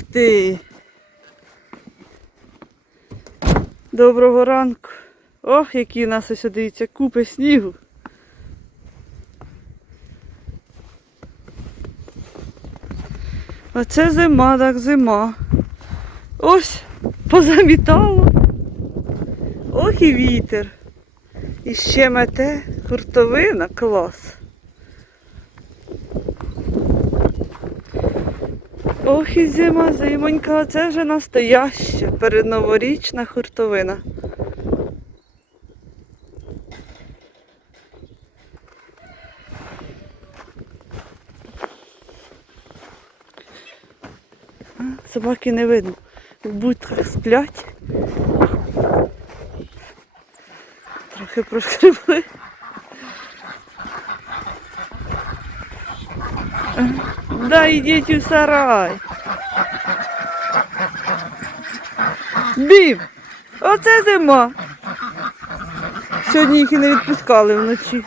Ух ти. Доброго ранку. Ох, які у нас ось дивіться, купи снігу. Оце зима, так зима. Ось, позамітало. Ох і вітер. І ще мете хуртовина, клас. Ох і зима, зимонька, це вже настояща передноворічна хуртовина. Собаки не видно. В будках сплять. Трохи прошкребли. Да, йдіть у сарай. Бім! Оце зима. Сьогодні їх і не відпускали вночі.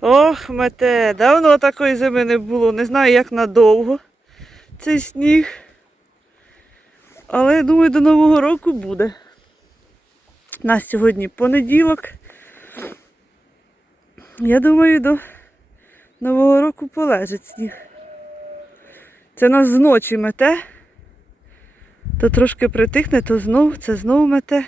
Ох, мете, давно такої зими не було. Не знаю, як надовго цей сніг. Але я думаю, до Нового року буде. У нас сьогодні понеділок. Я думаю, до Нового року полежить сніг. Це нас зночі мете. То трошки притихне, то знов, це знову мете.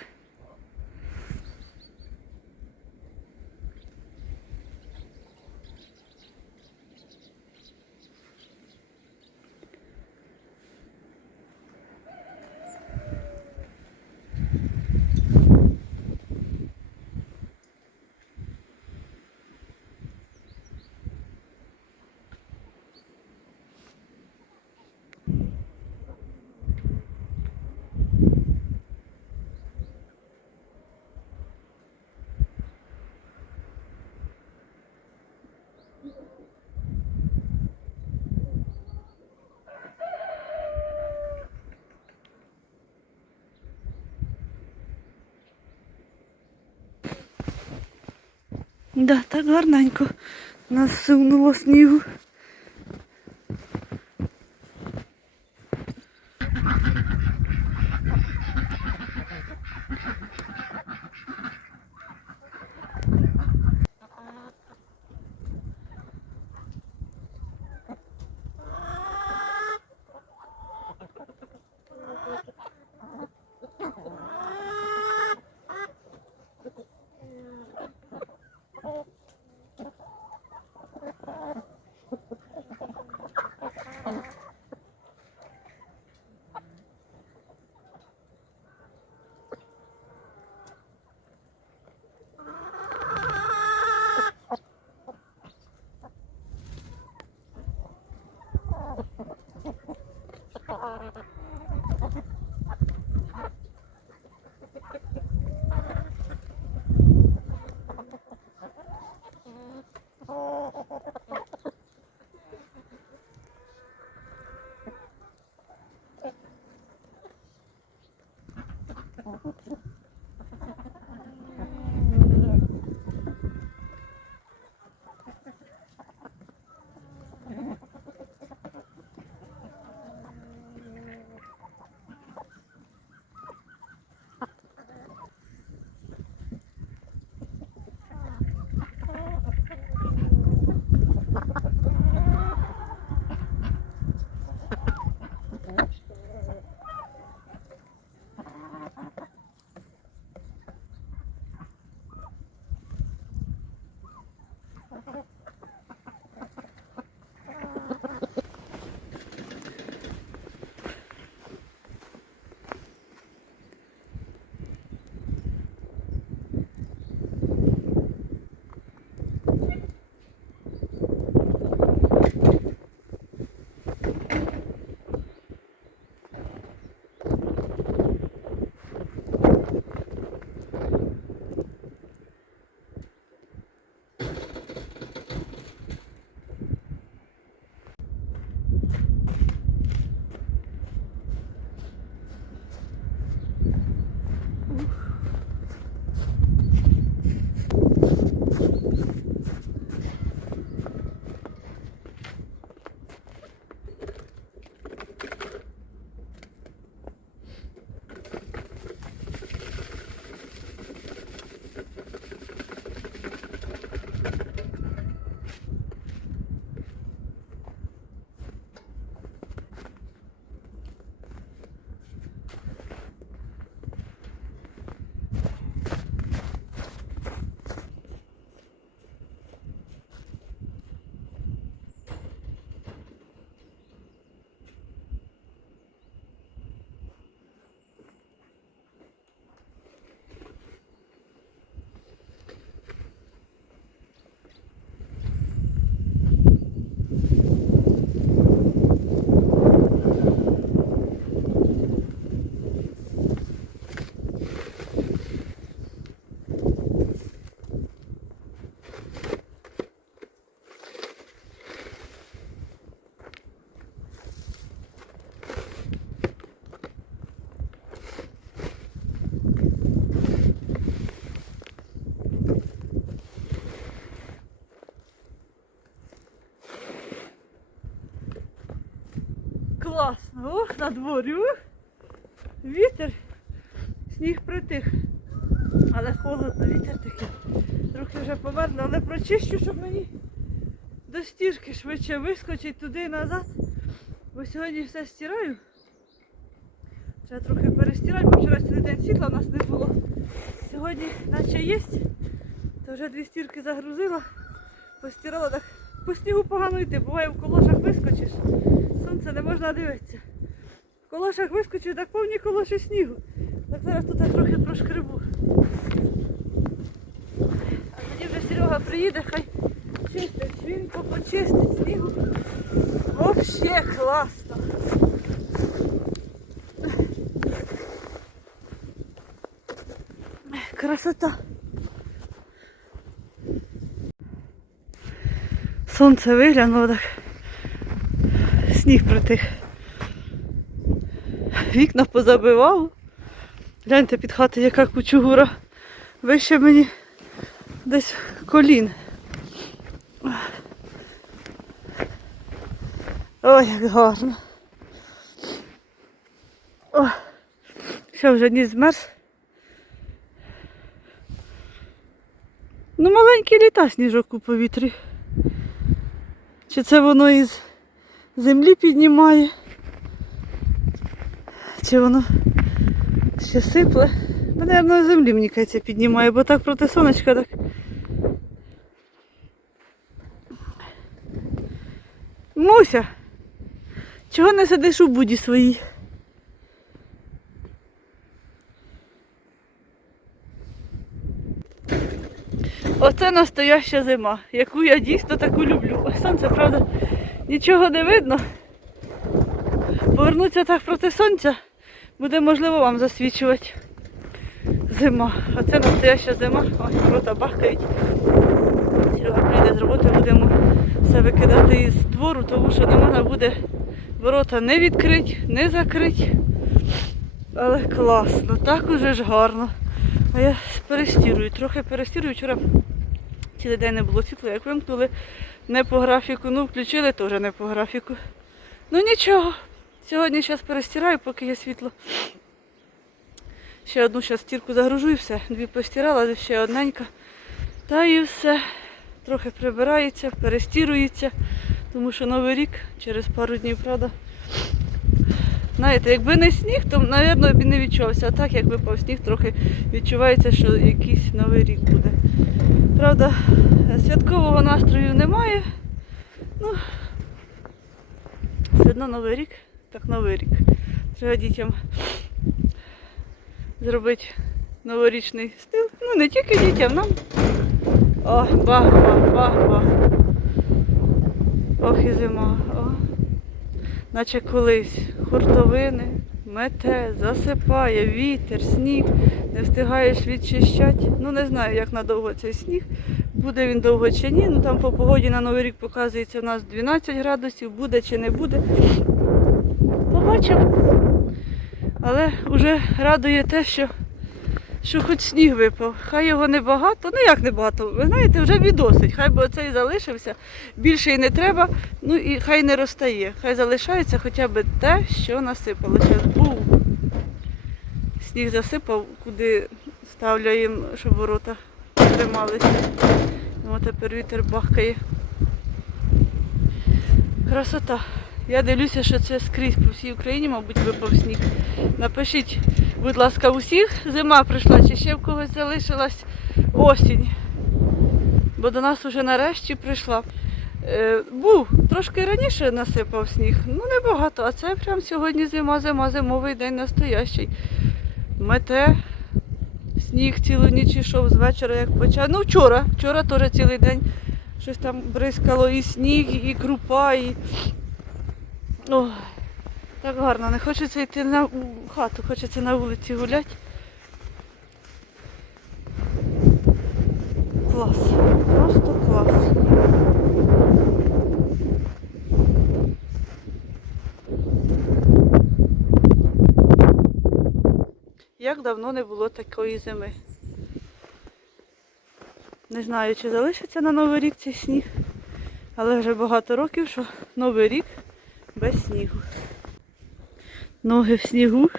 Да, так гарненько насунуло снігу. Oh, класно. Ох, на дворі. Вітер. Сніг притих. Але холодно, вітер такий. Трохи вже померзло, але прочищу, щоб мені до стіжки швидше вискочить туди і назад. Бо сьогодні все стираю. Треба трохи перестирати, бо вчора цілий день світла у нас не було. Сьогодні наче є, то вже дві стірки загрузила, постирала так. По снігу погано йти, буває в колошах вискочиш, сонце не можна дивитися. В колошах вискочиш, так повні колоші снігу. Так зараз тут трохи прошкребу. А тоді вже Серега приїде, хай чистить, він попочистить снігу. Вообще класно. Красота. Сонце виглянуло так. Сніг притих. Вікна позабивало. Гляньте під хатою, яка кучугура. Вище мені десь колін. Ой, як гарно. О, що вже ніс змерз. Ну, маленький літа сніжок у повітрі. Чи це воно із землі піднімає? Чи воно ще сипле? Наверно, землі, мені кажеться, піднімає, бо так проти сонечка так. Муся, чого не сидиш у буді своїй? Оце настояща зима, яку я дійсно таку люблю. Сонце, правда, нічого не видно. Повернуться так проти сонця, буде можливо вам засвічувати. Зима. А це настояща зима. Ось ворота бахкають. Серега прийде з роботи, будемо все викидати із двору, тому що не можна буде ворота не відкрити, не закрити. Але класно, так уже ж гарно. А я перестірую, трохи перестірую. Вчора цілий день не було світла, як вимкнули не по графіку. Ну, включили теж не по графіку. Ну нічого. Сьогодні зараз перестираю, поки є світло. Ще одну зараз стірку загружу і все. Дві постирала, ще одненька. Та і все. Трохи прибирається, перестірується, тому що новий рік через пару днів, правда. Знаєте, якби не сніг, то, мабуть, б і не відчувався. А так, як випав сніг, трохи відчувається, що якийсь новий рік буде. Правда, святкового настрою немає. Ну, все одно новий рік, так новий рік. Треба дітям зробити новорічний стил. Ну, не тільки дітям, нам. О, бах. Ох і зима. О. Наче колись хуртовини, мете, засипає, вітер, сніг, не встигаєш відчищати. Ну не знаю, як надовго цей сніг. Буде він довго чи ні. Ну там по погоді на Новий рік показується у нас 12 градусів, буде чи не буде. Побачимо. Але вже радує те, що, що хоч сніг випав. Хай його небагато, ну як небагато, ви знаєте, вже відосить. Хай би оцей залишився, більше і не треба, ну і хай не розтає. Хай залишається хоча б те, що насипалося. Був. Сніг засипав, куди ставляємо, щоб ворота трималися. Ну, тепер вітер бахкає. Красота. Я дивлюся, що це скрізь по всій Україні, мабуть, випав сніг. Напишіть, будь ласка, усіх зима прийшла, чи ще в когось залишилась осінь. Бо до нас уже нарешті прийшла. Е, був, трошки раніше насипав сніг, ну небагато, а це прям сьогодні зима, зима, зимовий день настоящий. Мете, сніг цілу ніч йшов з вечора, як почав. Ну вчора, вчора теж цілий день щось там бризкало і сніг, і крупа, і. Ой, так гарно, не хочеться йти на хату, хочеться на вулиці гуляти. Клас, просто клас. Як давно не було такої зими. Не знаю, чи залишиться на Новий рік цей сніг, але вже багато років, що Новий рік без снігу. Ноги в снігу.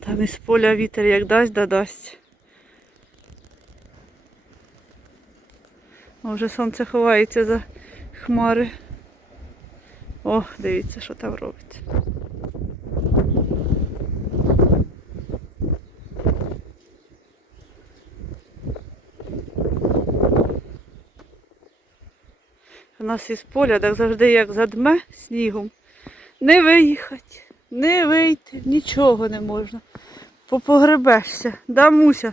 Там із поля вітер як дасть, да дасть. А вже сонце ховається за хмари. О, дивіться, що там робиться. Нас із поля так завжди як задме снігом. Не виїхати, не вийти, нічого не можна. Попогребешся, да, Муся?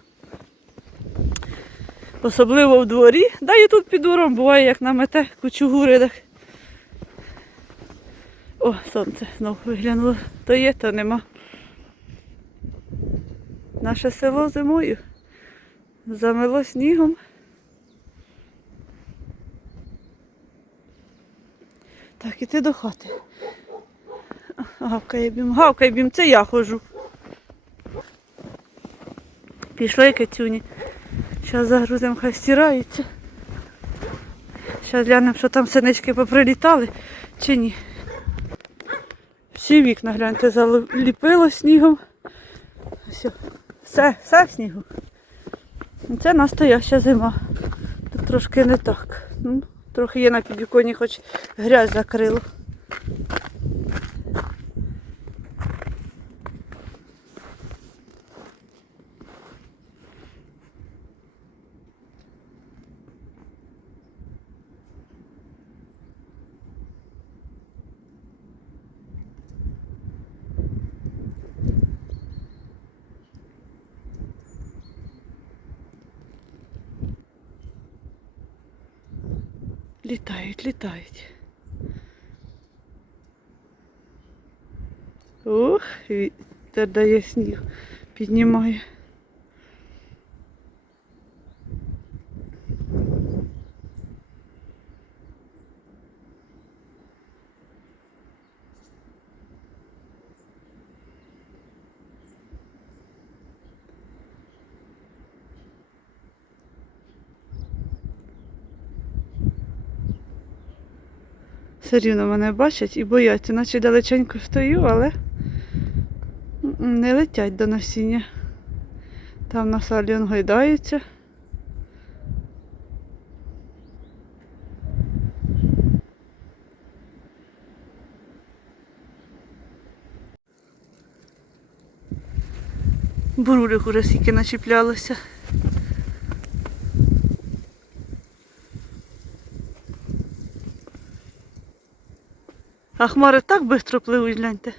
Особливо в дворі, да і тут під двором буває, як намете кучугури. Так. О, сонце знову виглянуло. То є, то нема. Наше село зимою замело снігом. Так, іти до хати. Гавкає бім, гавкає бім, це я ходжу. Пішли кицюні. Зараз загрузимо, хай стираються. Зараз глянемо, що там синички поприлітали чи ні. Всі вікна, гляньте, заліпило снігом. Все, все, все в снігу. Це настояща зима. Тут трошки не так. Ну, трохи є на підвіконі, хоч грязь закрило. Літають, літають. Ох, вітер дає сніг, піднімає. Все рівно мене бачать і бояться, наче далеченько стою, але не летять до насіння. Там на салі он гойдається. Бурулик уже скільки начіплялося. А хмари так швидко пливуть, гляньте.